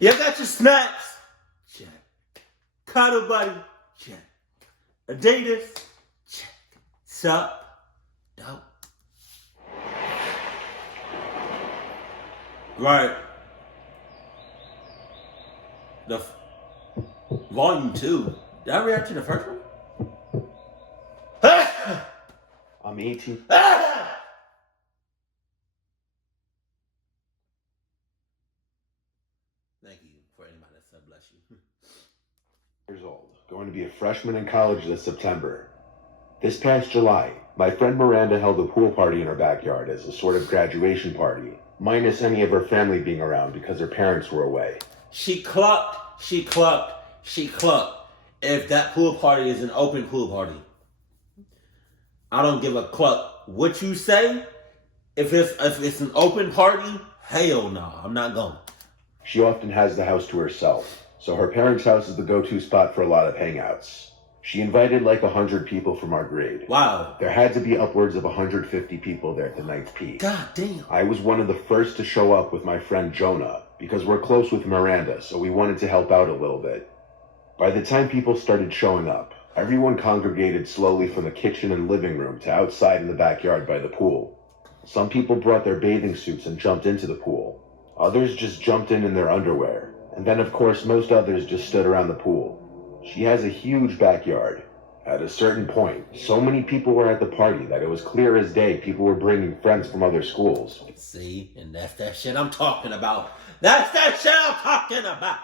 You got your snacks? Check. Cuddle buddy? Check. Adidas? Check. Sup? Dope. Right. The volume 2. Did I react to the first one? I'm 18. Thank you for anybody that said bless you. Years old, going to be a freshman in college this September. This past July, my friend Miranda held a pool party in her backyard as a sort of graduation party, minus any of her family being around because her parents were away. She clucked. If that pool party is an open pool party, I don't give a cluck what you say. If it's an open party, hell no, I'm not going. She often has the house to herself, so her parents' house is the go-to spot for a lot of hangouts. She invited like 100 people from our grade. Wow. There had to be upwards of 150 people there at the night's peak. God damn. I was one of the first to show up with my friend Jonah, because we're close with Miranda, so we wanted to help out a little bit. By the time people started showing up, everyone congregated slowly from the kitchen and living room to outside in the backyard by the pool. Some people brought their bathing suits and jumped into the pool. Others just jumped in their underwear. And then, of course, most others just stood around the pool. She has a huge backyard. At a certain point, so many people were at the party that it was clear as day people were bringing friends from other schools. See, and that's that shit I'm talking about. That's that shit I'm talking about.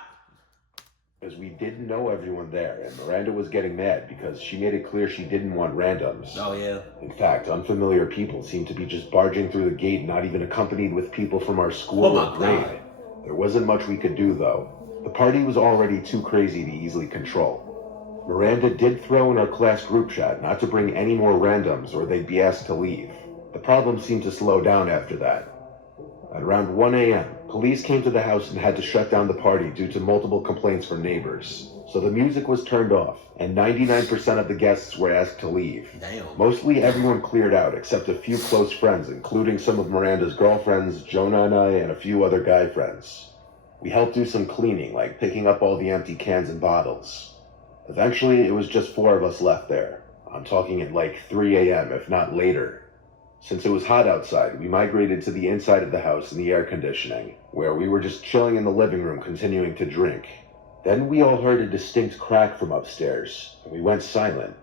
Because we didn't know everyone there, and Miranda was getting mad because she made it clear she didn't want randoms. Oh, yeah. In fact, unfamiliar people seemed to be just barging through the gate, not even accompanied with people from our school or grade. There wasn't much we could do, though. The party was already too crazy to easily control. Miranda did throw in our class group chat not to bring any more randoms or they'd be asked to leave. The problem seemed to slow down after that. At around 1 a.m., police came to the house and had to shut down the party due to multiple complaints from neighbors. So the music was turned off, and 99% of the guests were asked to leave. Damn. Mostly everyone cleared out except a few close friends, including some of Miranda's girlfriends, Jonah and I, and a few other guy friends. We helped do some cleaning, like picking up all the empty cans and bottles. Eventually, it was just 4 of us left there. I'm talking at like 3 a.m., if not later. Since it was hot outside, we migrated to the inside of the house in the air conditioning, where we were just chilling in the living room continuing to drink. Then we all heard a distinct crack from upstairs, and we went silent.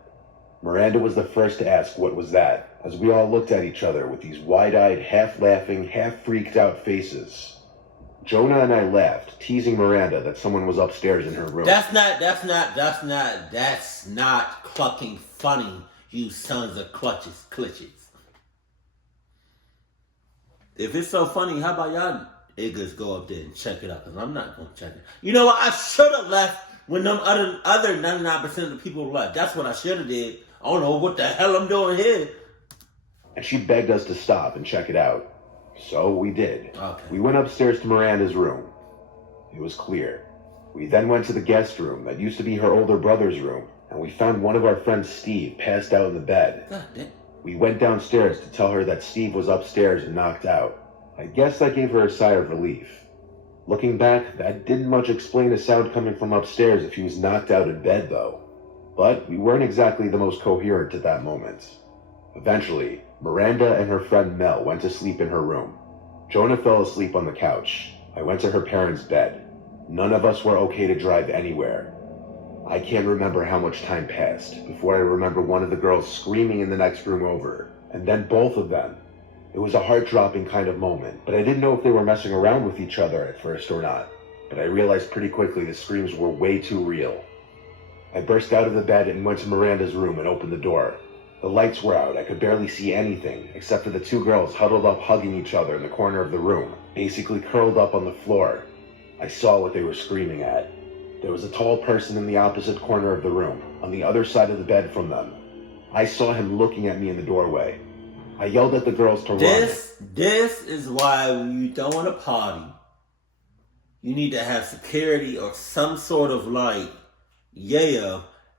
Miranda was the first to ask what was that, as we all looked at each other with these wide-eyed, half-laughing, half-freaked-out faces. Jonah and I laughed, teasing Miranda that someone was upstairs in her room. That's not clucking funny, you sons of clutches. If it's so funny, how about y'all niggas go up there and check it out? Because I'm not going to check it. You know what? I should have left when them other 99% of the people left. That's what I should have did. I don't know what the hell I'm doing here. And she begged us to stop and check it out. So we did. Okay. We went upstairs to Miranda's room. It was clear. We then went to the guest room that used to be her older brother's room, and we found one of our friends, Steve, passed out in the bed. God damn. We went downstairs to tell her that Steve was upstairs and knocked out. I guess that gave her a sigh of relief. Looking back, that didn't much explain a sound coming from upstairs if he was knocked out in bed, though. But we weren't exactly the most coherent at that moment. Eventually, Miranda and her friend Mel went to sleep in her room. Jonah fell asleep on the couch. I went to her parents' bed. None of us were okay to drive anywhere. I can't remember how much time passed before I remember one of the girls screaming in the next room over, and then both of them. It was a heart-dropping kind of moment, but I didn't know if they were messing around with each other at first or not. But I realized pretty quickly the screams were way too real. I burst out of the bed and went to Miranda's room and opened the door. The lights were out. I could barely see anything, except for the 2 girls huddled up hugging each other in the corner of the room, basically curled up on the floor. I saw what they were screaming at. There was a tall person in the opposite corner of the room, on the other side of the bed from them. I saw him looking at me in the doorway. I yelled at the girls to run. This is why when you throwing a party, you need to have security or some sort of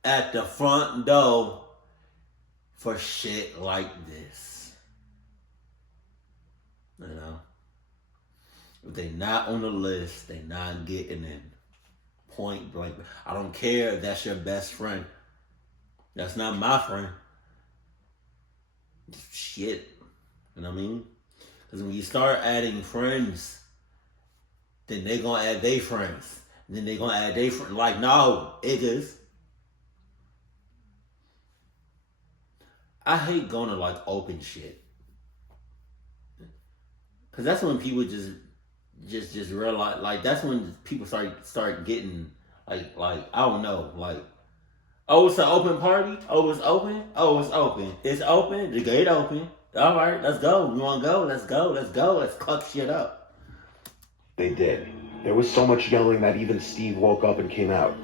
at the front door for shit like this. You know? If they not on the list, they not getting in. Point blank. I don't care if that's your best friend. That's not my friend. Shit. You know what I mean? Because when you start adding friends, then they gonna add their friends. And then they gonna add their friends. Like, no, niggas. I hate going to like open shit. Cause that's when people just realize, like, that's when people start getting like I don't know, like, oh, it's an open party. Oh, it's open. Oh, it's open. It's open. The gate open. All right, let's go. You want to go? Let's go. Let's go. Let's cluck shit up. They did. There was so much yelling that even Steve woke up and came out.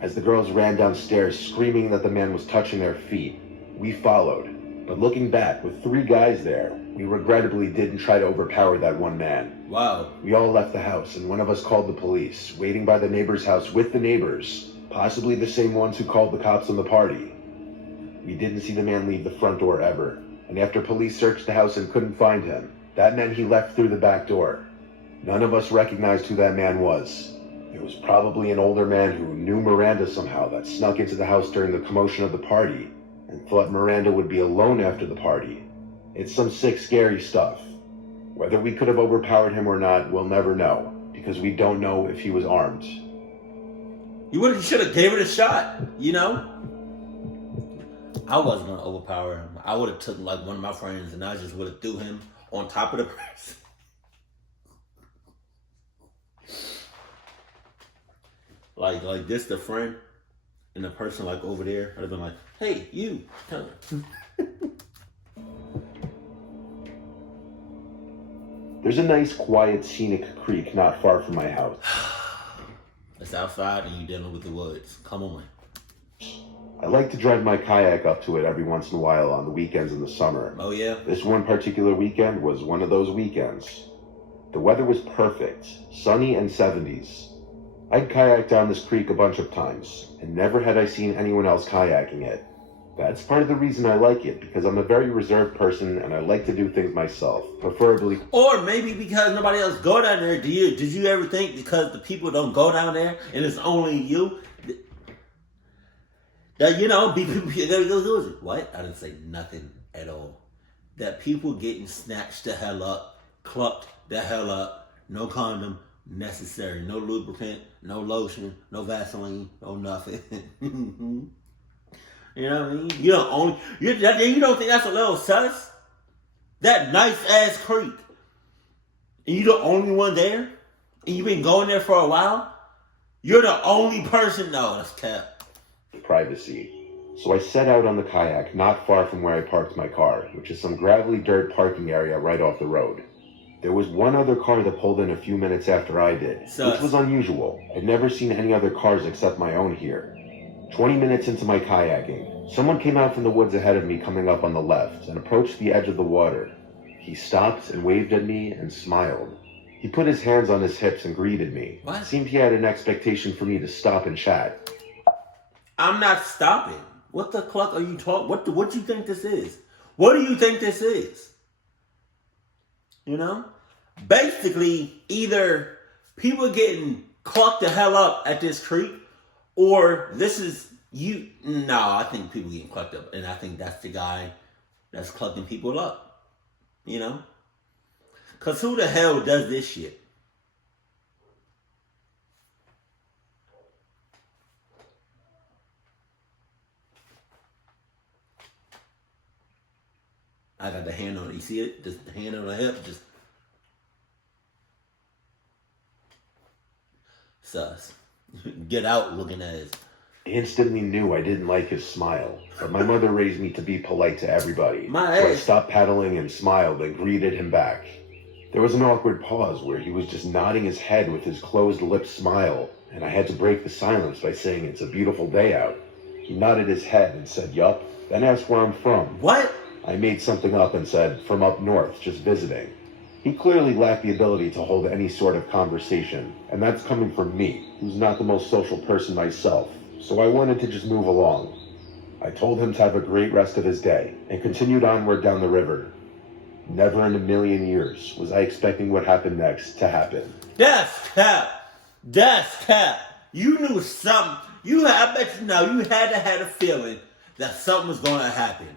As the girls ran downstairs screaming that the man was touching their feet, we followed. But looking back, with 3 guys there, we regrettably didn't try to overpower that one man. Wow. We all left the house, and one of us called the police, waiting by the neighbor's house with the neighbors, possibly the same ones who called the cops on the party. We didn't see the man leave the front door ever, and after police searched the house and couldn't find him, that meant he left through the back door. None of us recognized who that man was. It was probably an older man who knew Miranda somehow that snuck into the house during the commotion of the party and thought Miranda would be alone after the party. It's some sick, scary stuff. Whether we could have overpowered him or not, we'll never know, because we don't know if he was armed. You should have gave it a shot, you know? I wasn't going to overpower him. I would have took like one of my friends and I just would have threw him on top of the person. like this the friend and the person like over there, I'd have been like, hey, you, come here. There's a nice, quiet, scenic creek not far from my house. It's outside and you're dealing with the woods. Come on. I like to drive my kayak up to it every once in a while on the weekends in the summer. Oh, yeah? This one particular weekend was one of those weekends. The weather was perfect, sunny and 70s. I'd kayaked down this creek a bunch of times, and never had I seen anyone else kayaking it. That's part of the reason I like it, because I'm a very reserved person and I like to do things myself, preferably. Or maybe because nobody else go down there. Did you ever think because the people don't go down there and it's only you? That, you know, what? I didn't say nothing at all. That people getting snatched the hell up, clucked the hell up, no condom necessary, no lubricant, no lotion, no Vaseline, no nothing. You know what I mean? You don't think that's a little sus? That nice ass creek. And you the only one there? And you've been going there for a while? You're the only person? No, that's cap. Privacy. So I set out on the kayak not far from where I parked my car, which is some gravelly dirt parking area right off the road. There was one other car that pulled in a few minutes after I did, which was unusual. I'd never seen any other cars except my own here. 20 minutes into my kayaking, someone came out from the woods ahead of me coming up on the left and approached the edge of the water. He stopped and waved at me and smiled. He put his hands on his hips and greeted me. What? It seemed he had an expectation for me to stop and chat. I'm not stopping. What the cluck are you talking? What do you think this is? What do you think this is? You know? Basically, either people getting clucked the hell up at this creek, or this is you. No, I think people getting clucked up, and I think that's the guy that's clucking people up. You know? Because who the hell does this shit? I got the hand on it. You see it? Just the hand on the hip. Just sus. Get out looking at it. I instantly knew I didn't like his smile, but my mother raised me to be polite to everybody. So I stopped paddling and smiled and greeted him back. There was an awkward pause where he was just nodding his head with his closed-lipped smile, and I had to break the silence by saying it's a beautiful day out. He nodded his head and said, yup, then asked where I'm from. What? I made something up and said, from up north, just visiting. He clearly lacked the ability to hold any sort of conversation, and that's coming from me, who's not the most social person myself, so I wanted to just move along. I told him to have a great rest of his day, and continued onward down the river. Never in a million years was I expecting what happened next to happen. That's cap. That's cap. You knew something. I bet you now, you had to have a feeling that something was going to happen.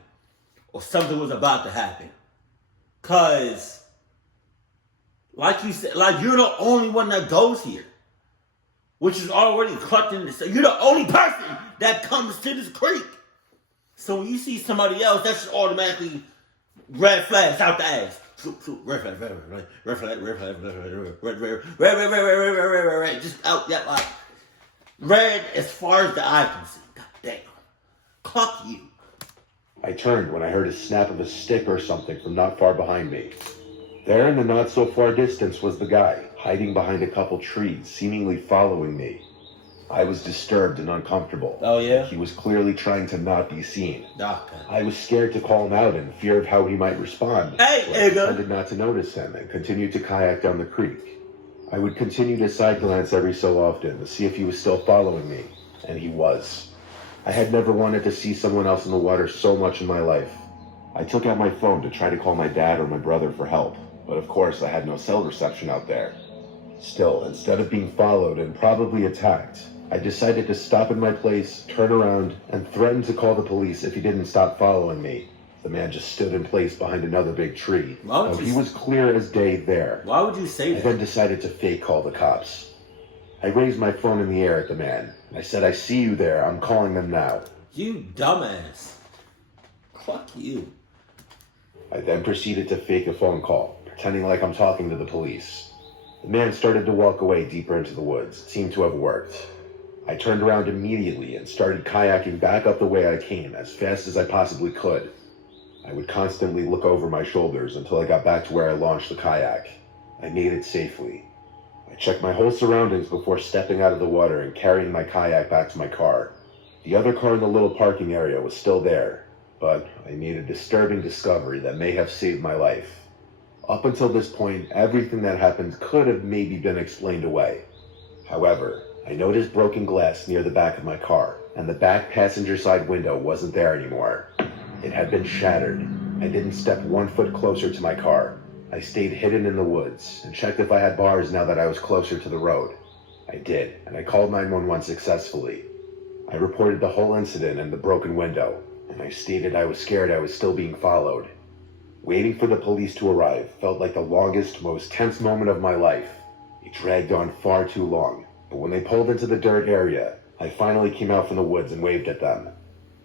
Or something was about to happen. Because, like you said, like you're the only one that goes here. Which is already clucked in the... You're the only person that comes to this creek. So when you see somebody else, that's just automatically red flags out the ass. Red flag, red flag, red. Just out that like red as far as the eye can see. God damn. Cluck you. I turned when I heard a snap of a stick or something from not far behind me. There in the not so far distance was the guy, hiding behind a couple trees, seemingly following me. I was disturbed and uncomfortable. Oh, yeah? He was clearly trying to not be seen. Okay. I was scared to call him out in fear of how he might respond. Hey, I pretended not to notice him and continued to kayak down the creek. I would continue to side glance every so often to see if he was still following me, and he was. I had never wanted to see someone else in the water so much in my life. I took out my phone to try to call my dad or my brother for help, but of course I had no cell reception out there. Still, instead of being followed and probably attacked, I decided to stop in my place, turn around, and threaten to call the police if he didn't stop following me. The man just stood in place behind another big tree. He was clear as day there. Why would you say that? I then decided to fake call the cops. I raised my phone in the air at the man. I said, "I see you there. I'm calling them now." You dumbass. Fuck you. I then proceeded to fake a phone call, pretending like I'm talking to the police. The man started to walk away deeper into the woods. It seemed to have worked. I turned around immediately and started kayaking back up the way I came as fast as I possibly could. I would constantly look over my shoulders until I got back to where I launched the kayak. I made it safely. I checked my whole surroundings before stepping out of the water and carrying my kayak back to my car. The other car in the little parking area was still there, but I made a disturbing discovery that may have saved my life. Up until this point, everything that happened could have maybe been explained away. However, I noticed broken glass near the back of my car, and the back passenger side window wasn't there anymore. It had been shattered. I didn't step 1 foot closer to my car. I stayed hidden in the woods and checked if I had bars now that I was closer to the road. I did, and I called 911 successfully. I reported the whole incident and the broken window, and I stated I was scared I was still being followed. Waiting for the police to arrive felt like the longest, most tense moment of my life. It dragged on far too long. But when they pulled into the dirt area, I finally came out from the woods and waved at them.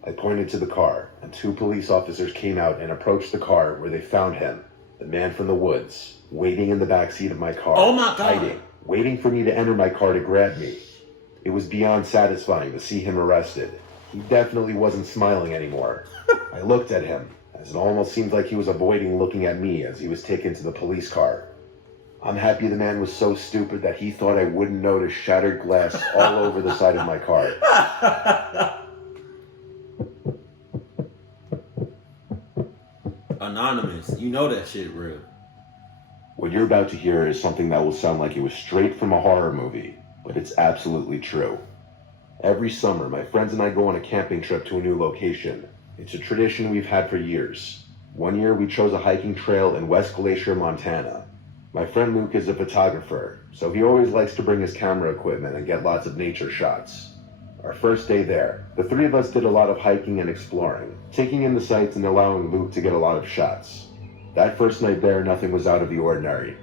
I pointed to the car, and 2 police officers came out and approached the car where they found him, the man from the woods, waiting in the back seat of my car. Oh my God. Hiding, waiting for me to enter my car to grab me. It was beyond satisfying to see him arrested. He definitely wasn't smiling anymore. I looked at him, as it almost seemed like he was avoiding looking at me as he was taken to the police car. I'm happy the man was so stupid that he thought I wouldn't notice shattered glass all over the side of my car. Anonymous, you know that shit real. What you're about to hear is something that will sound like it was straight from a horror movie, but it's absolutely true. Every summer, my friends and I go on a camping trip to a new location. It's a tradition we've had for years. One year, we chose a hiking trail in West Glacier, Montana. My friend Luke is a photographer, so he always likes to bring his camera equipment and get lots of nature shots. Our first day there, the 3 of us did a lot of hiking and exploring, taking in the sights and allowing Luke to get a lot of shots. That first night there, nothing was out of the ordinary.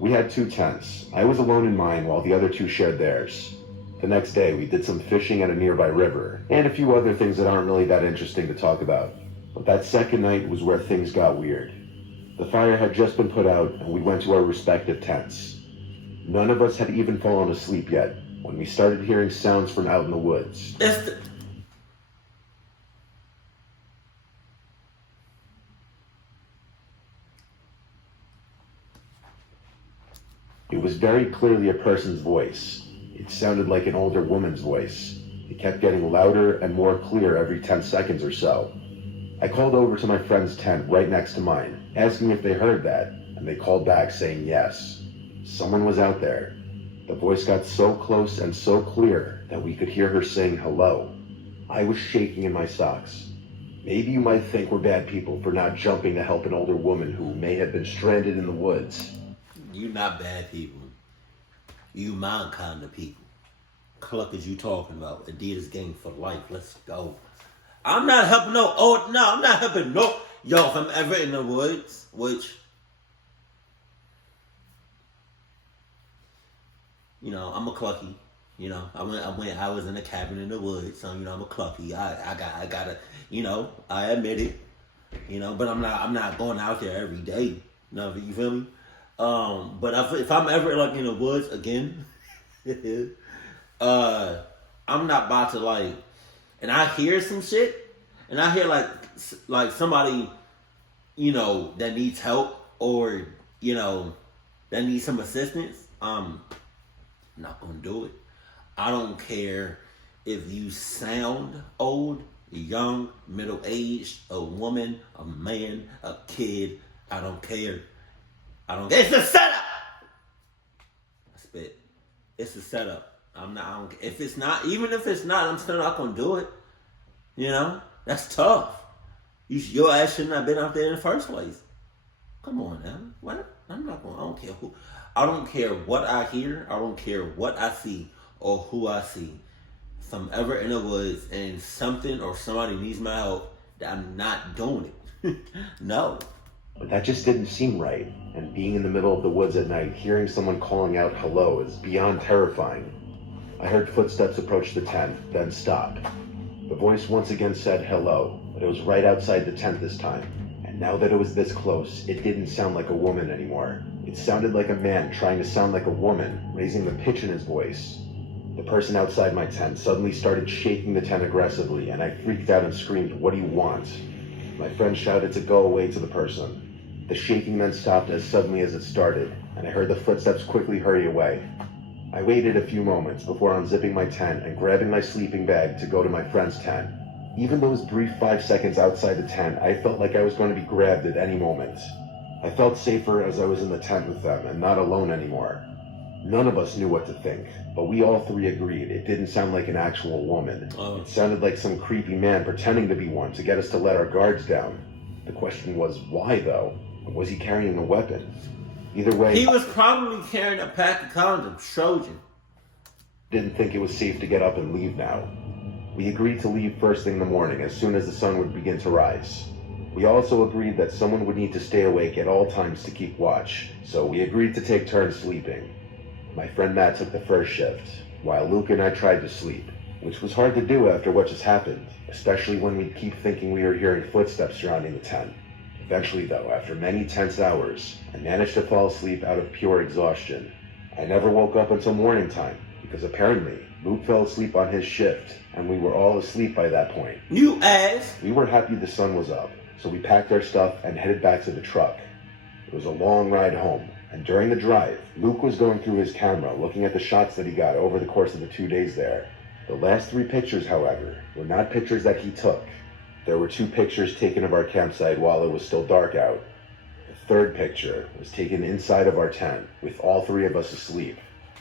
We had 2 tents. I was alone in mine while the other 2 shared theirs. The next day, we did some fishing at a nearby river, and a few other things that aren't really that interesting to talk about. But that second night was where things got weird. The fire had just been put out, and we went to our respective tents. None of us had even fallen asleep yet, when we started hearing sounds from out in the woods. It was very clearly a person's voice. It sounded like an older woman's voice. It kept getting louder and more clear every 10 seconds or so. I called over to my friend's tent right next to mine, asking if they heard that, and they called back saying yes. Someone was out there. The voice got so close and so clear that we could hear her saying hello. I was shaking in my socks. Maybe you might think we're bad people for not jumping to help an older woman who may have been stranded in the woods. You not bad people. You my kind of people. Cluck is you talking about? Adidas game for life. Let's go. I'm not helping no. Oh no, I'm not helping no. Yo, if I'm ever in the woods, which I'm a clucky. I was in a cabin in the woods, so I'm a clucky. I gotta, I admit it. But I'm not going out there every day. No, you feel me? But if I'm ever like in the woods again, I'm not about to like, and I hear some shit, and I hear like somebody, that needs help or that needs some assistance. I'm not gonna do it. I don't care if you sound old, young, middle-aged, a woman, a man, a kid. I don't care. It's a setup. I spit. It's a setup. If it's not, even if it's not, I'm still not gonna do it. That's tough. Your ass shouldn't have been out there in the first place. Come on now. What? I'm not gonna. I don't care who. I don't care what I hear. I don't care what I see or who I see. If I'm ever in the woods and something or somebody needs my help, I'm not doing it. No. But that just didn't seem right. And being in the middle of the woods at night, hearing someone calling out hello is beyond terrifying. I heard footsteps approach the tent, then stop. The voice once again said hello, but it was right outside the tent this time. And now that it was this close, it didn't sound like a woman anymore. It sounded like a man trying to sound like a woman, raising the pitch in his voice. The person outside my tent suddenly started shaking the tent aggressively, and I freaked out and screamed, "What do you want?" My friend shouted to go away to the person. The shaking then stopped as suddenly as it started, and I heard the footsteps quickly hurry away. I waited a few moments before unzipping my tent and grabbing my sleeping bag to go to my friend's tent. Even those brief 5 seconds outside the tent, I felt like I was going to be grabbed at any moment. I felt safer as I was in the tent with them and not alone anymore. None of us knew what to think, but we all three agreed it didn't sound like an actual woman. It sounded like some creepy man pretending to be one to get us to let our guards down. The question was, why though? Was he carrying a weapon? Either way, he was probably carrying a pack of condoms, Trojan. Didn't think it was safe to get up and leave now. We agreed to leave first thing in the morning as soon as the sun would begin to rise. We also agreed that someone would need to stay awake at all times to keep watch, so we agreed to take turns sleeping. My friend Matt took the first shift, while Luke and I tried to sleep, which was hard to do after what just happened, especially when we'd keep thinking we were hearing footsteps surrounding the tent. Eventually though, after many tense hours, I managed to fall asleep out of pure exhaustion. I never woke up until morning time, because apparently Luke fell asleep on his shift, and we were all asleep by that point. You ass! We were happy the sun was up, so we packed our stuff and headed back to the truck. It was a long ride home, and during the drive, Luke was going through his camera, looking at the shots that he got over the course of the 2 days there. The last 3 pictures, however, were not pictures that he took. There were 2 pictures taken of our campsite while it was still dark out. The 3rd picture was taken inside of our tent, with all 3 of us asleep.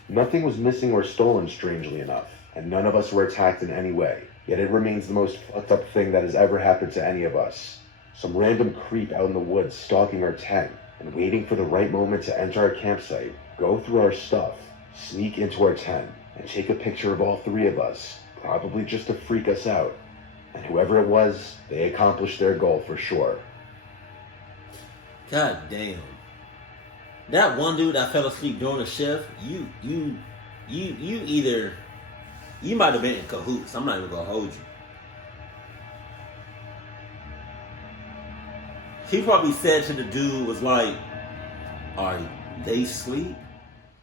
Nothing was missing or stolen, strangely enough, and none of us were attacked in any way, yet it remains the most fucked up thing that has ever happened to any of us. Some random creep out in the woods stalking our tent, and waiting for the right moment to enter our campsite, go through our stuff, sneak into our tent, and take a picture of all 3 of us, probably just to freak us out. And whoever it was, they accomplished their goal for sure. God damn. That one dude that fell asleep during the shift, you might have been in cahoots. I'm not even gonna hold you. He probably said to the dude, was like, "Are they sleep?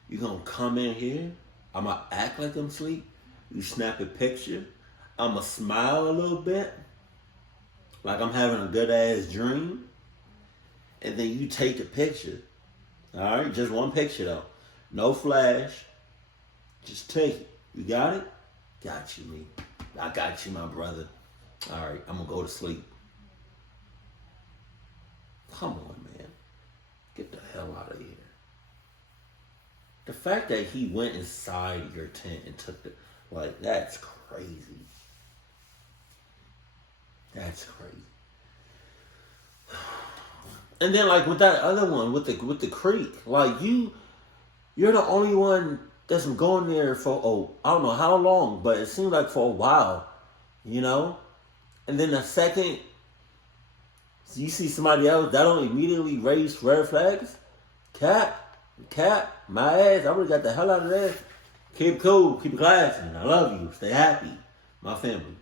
You gonna come in here? I'ma act like I'm asleep. You snap a picture. I'ma smile a little bit, like I'm having a good ass dream, and then you take the picture. All right, just one picture though, no flash. Just take it. You got it? Got you, me. I got you, my brother. All right, I'm gonna go to sleep." Come on, man. Get the hell out of here. The fact that he went inside your tent and took the, that's crazy. That's crazy. And then like with that other one with the creek, like you're the only one that's been going there for I don't know how long, but it seems like for a while, you know. And then the second you see somebody else, that don't immediately raise red flags. Cap, my ass. I would have got the hell out of there. Keep cool, keep classy. I love you. Stay happy, my family.